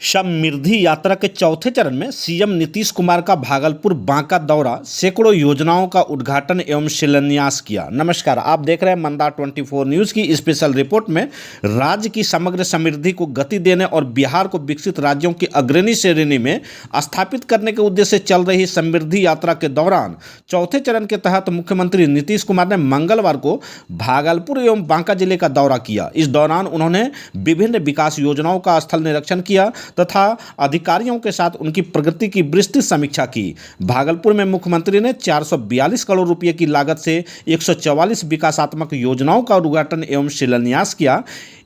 समृद्धि यात्रा के चौथे चरण में सीएम नीतीश कुमार का भागलपुर बांका दौरा, सैकड़ों योजनाओं का उद्घाटन एवं शिलान्यास किया। नमस्कार, आप देख रहे हैं मंदा 24 न्यूज़ की स्पेशल रिपोर्ट में। राज्य की समग्र समृद्धि को गति देने और बिहार को विकसित राज्यों की अग्रणी श्रेणी में स्थापित करने के उद्देश्य से चल रही समृद्धि यात्रा के दौरान चौथे चरण के तहत मुख्यमंत्री नीतीश कुमार ने मंगलवार को भागलपुर एवं बांका जिले का दौरा किया। इस दौरान उन्होंने विभिन्न विकास योजनाओं का स्थल निरीक्षण किया तथा अधिकारियों के साथ उनकी प्रगति की विस्तृत समीक्षा की। भागलपुर में मुख्यमंत्री ने 442 करोड़ रुपए की लागत से 144 विकासात्मक योजनाओं का उद्घाटन एवं शिलान्यास किया।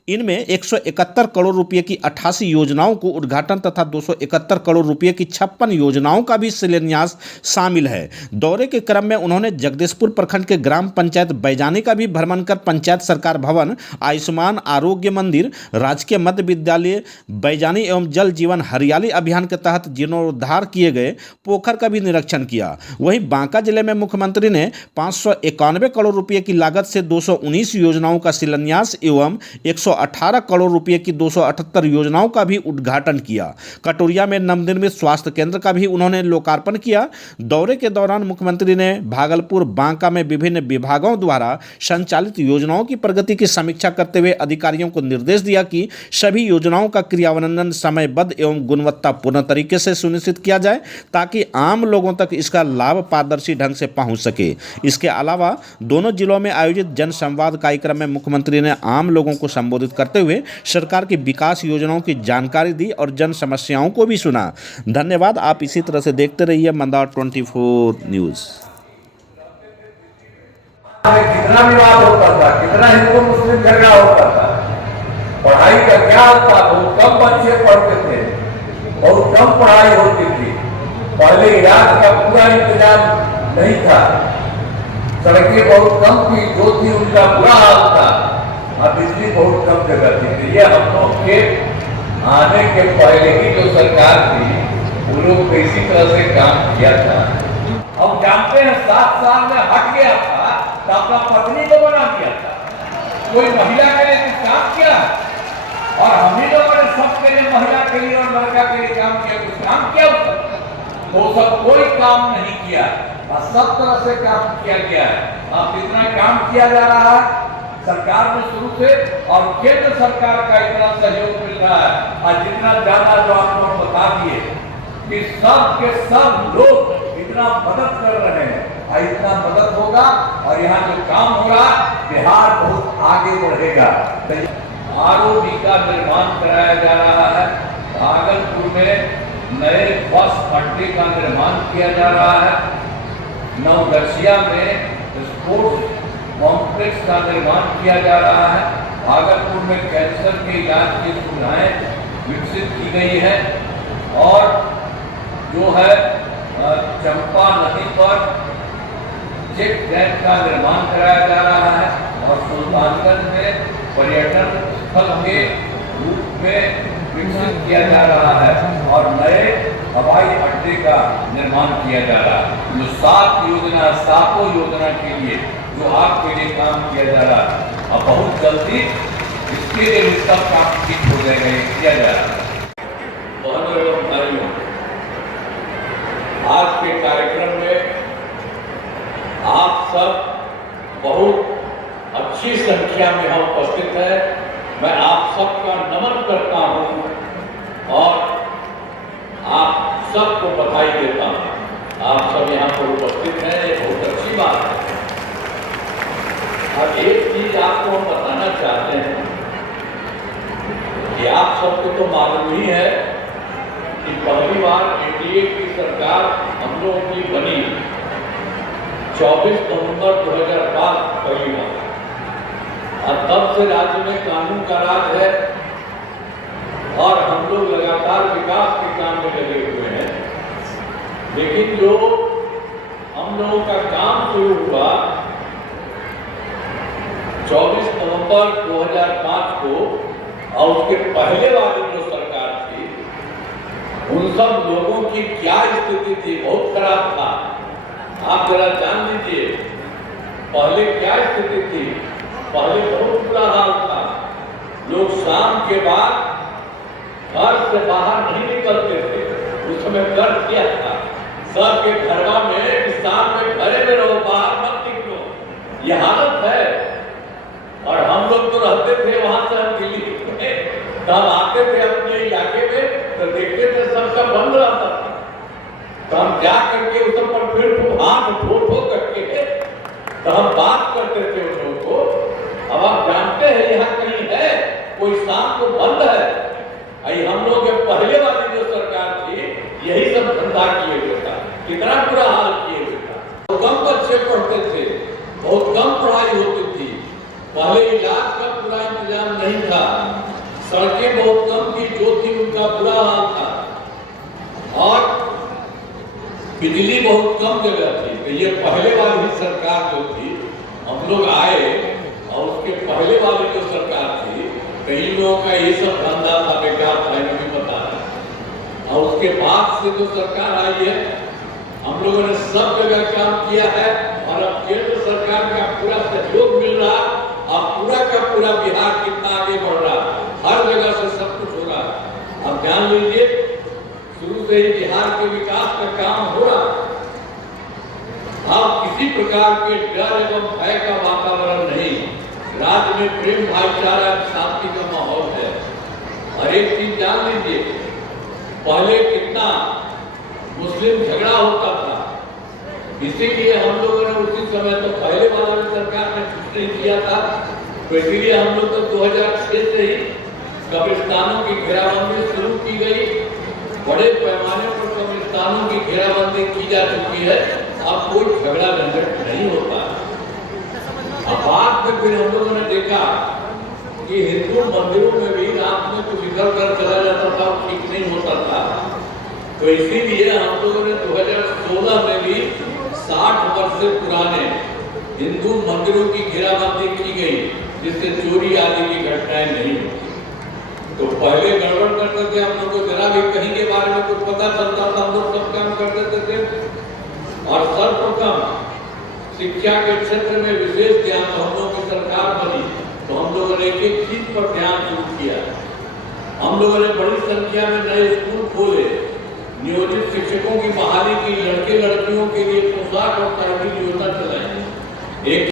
इनमें 171 करोड़ रुपए की 88 योजनाओं को उद्घाटन तथा 271 करोड़ रुपए की 56 योजनाओं का भी शिलान्यास शामिल है। दौरे के क्रम में उन्होंने जगदीशपुर प्रखंड के ग्राम पंचायत बैजानी का भी भ्रमण कर पंचायत सरकार भवन, आयुष्मान आरोग्य मंदिर, राजकीय मध्य विद्यालय बैजानी एवं जल जीवन हरियाली अभियान के तहत जीर्णोद्धार किए गए पोखर का भी निरीक्षण किया। वहीं बांका जिले में मुख्यमंत्री ने 591 करोड़ रुपए की लागत से 219 योजनाओं का शिलान्यास एवं 118 करोड़ रुपए की 278 योजनाओं का भी उद्घाटन किया। कटोरिया में नवनिर्मित स्वास्थ्य केंद्र का भी उन्होंने लोकार्पण किया। दौरे के दौरान मुख्यमंत्री ने भागलपुर बांका में विभिन्न विभागों द्वारा संचालित योजनाओं की प्रगति की समीक्षा करते हुए अधिकारियों को निर्देश दिया कि सभी योजनाओं का क्रियान्वयन समयबद्ध एवं गुणवत्तापूर्ण तरीके से सुनिश्चित किया जाए ताकि आम लोगों तक इसका लाभ पारदर्शी ढंग से पहुंच सके। इसके अलावा दोनों जिलों में आयोजित जन संवाद कार्यक्रम में मुख्यमंत्री ने आम लोगों को संबोधित करते हुए सरकार की विकास योजनाओं की जानकारी दी और जन समस्याओं को भी सुना। धन्यवाद। आप इसी तरह से देखते रहिए मंदा 24 न्यूज़। कितना विवाद होता था, कितना हिंदू मुस्लिम झगड़ा होता था, पढ़ाई का क्या था, बहुत कम बच्चे पढ़ते थे, बहुत कम पढ़ाई होती थी, पहले इलाज का पूरा इंतजाम नहीं था, सड़कें बहुत कम थी, जो थी उनका बुरा हाल था, अब बिजली बहुत कम जगह थी। ये हम लोग के आने के पहले ही जो सरकार थी वो लोग इसी तरह से काम किया था। हम जानते हैं 7 साल में हट गया था तो अपना पत्नी को बना दिया था, कोई महिला के लिए कुछ काम किया और हम ही लोगों ने सबके लिए, महिला के लिए और लड़का के लिए काम किया, कुछ काम किया वो सब कोई काम नहीं किया और सब तरह से काम किया गया है। अब कितना काम किया जा रहा है सरकार में शुरू से और केंद्र सरकार का इतना सहयोग मिल रहा है और जितना ज्यादा जो आप लोग बता दिए कि सब के सब लोग इतना मदद कर रहे हैं और इतना मदद होगा और यहाँ जो काम हो रहा बिहार बहुत आगे बढ़ेगा। आरओबी का निर्माण कराया जा रहा है, भागलपुर में नए बस अड्डे का निर्माण किया जा रहा है, नवगछिया में स्पोर्ट्स कॉम्प्लेक्स का निर्माण किया जा रहा है, भागलपुर में कैंसर के इलाज की सुविधाएं विकसित की गई है और जो है चंपा नदी पर चेक डैम का निर्माण कराया जा रहा है और सुल्तानगंज में पर्यटन स्थल के रूप में विकसित किया जा रहा है और नए हवाई अड्डे का निर्माण किया जा रहा है। जो 7 योजना, 7 योजना के लिए जो आपके लिए काम किया जा रहा है और बहुत जल्दी इसके लिए भी सब काम ठीक हो जाएगा, किया जा रहा है। बहनों एवं भाइयों, आज के कार्यक्रम में आप सब बहुत अच्छी संख्या में हम उपस्थित है। मैं आप सबका नमन करता हूं और आप सबको बधाई देता हूं। आप सब यहाँ पर उपस्थित हैं, ये बहुत अच्छी बात है। और एक चीज आपको हम बताना चाहते हैं कि आप सबको तो मालूम ही है कि पहली बार एनडीए की सरकार हम लोगों की बनी 24 नवंबर 2005 पहली बार, और तब से राज्य में कानून का राज है और हम लोग लगातार विकास के काम में लगे हुए हैं। लेकिन जो हम लोगों का काम शुरू हुआ 24 नवंबर 2005 को और उसके पहले वाली जो सरकार थी उन सब लोगों की क्या स्थिति थी, बहुत खराब था। आप जरा जान लीजिए पहले क्या स्थिति थी। पहले बहुत बुरा हाल था, लोग शाम के बाद घर से बाहर नहीं निकलते थे, उस समय कर किया था सबके घरवा में किसान में घरे में रहो, बाहर मत निकलो, ये हालत है। और हम लोग तो रहते थे वहां से, हम दिल्ली में तब आते थे अपने इलाके में तो देखते थे सबका बंद रहता था, तो हम जा करके उस पर फिर हाथ ठो करके तो हम बात करते थे उन लोगों को। अब आप जानते हैं यहाँ कहीं है कोई शाम को बंद है? आई हम लोग पहले वाली जो सरकार थी यही सब धंधा किए हुए था, कितना बुरा हाल किए हुए था। बहुत कम बच्चे पढ़ते थे, बहुत कम पढ़ाई होती थी, पहले इलाज का पूरा इंतजाम नहीं था, सड़कें बहुत कम थी, जो थी उनका बुरा हाल था, और बिजली बहुत कम जगह थी। तो ये पहले वाली सरकार जो थी, हम लोग आए और उसके पहले वाली जो सरकार थी, कई लोगों का ये सब धंधा था, बेकार था, इन्हें बता रहा। और उसके बाद से जो सरकार आई है, हम लोगों ने सब जगह काम किया है, और अब केंद्र सरकार का पूरा सहयोग मिल रहा, और पूरा का पूरा बिहार कितना आगे बढ़ रहा, हर जगह से सब कुछ हो रहा। अब जान लीजिए शुरू से ही बिहार के विकास का काम हो रहा। अब किसी प्रकार के डर एवं भय का वातावरण नहीं, राज्य में प्रेम भाईचारा शांति का माहौल है। हर एक चीज जान लीजिए, पहले कितना मुस्लिम झगड़ा होता था, इसीलिए हम लोगों ने उसी समय तो पहले वाला सरकार ने कुछ नहीं किया था, तो इसीलिए हम लोग तो 2006 से ही कब्रिस्तानों की घेराबंदी शुरू की गई। बड़े पैमाने पर कब्रिस्तानों की घेराबंदी की जा चुकी है, अब कोई झगड़ा झंझट नहीं होता। अब बाद में फिर हम लोगों ने देखा कि हिंदू मंदिरों में भी रात में कुछ इधर उधर चला जाता था, ठीक नहीं होता था, तो इसीलिए हम लोगों ने 2016 में भी 60 वर्ष से पुराने हिंदू मंदिरों की घेराबंदी की गई, जिससे चोरी आदि की घटनाएं नहीं होती। तो पहले गड़बड़ करते थे, हम लोग को जरा भी कहीं के बारे में कुछ पता चलता था, हम लोग सब काम कर देते थे। और सर्वप्रथम शिक्षा के क्षेत्र में विशेष ध्यान, हम लोगों की सरकार बनी तो हम लोगों ने एक एक चीज पर ध्यान शुरू किया। हम लोगों ने बड़ी संख्या में नए स्कूल खोले, नियोजित शिक्षकों की बहाली की, लड़के लड़कियों के लिए पोशाक और साइकिल योजना चलाई। एक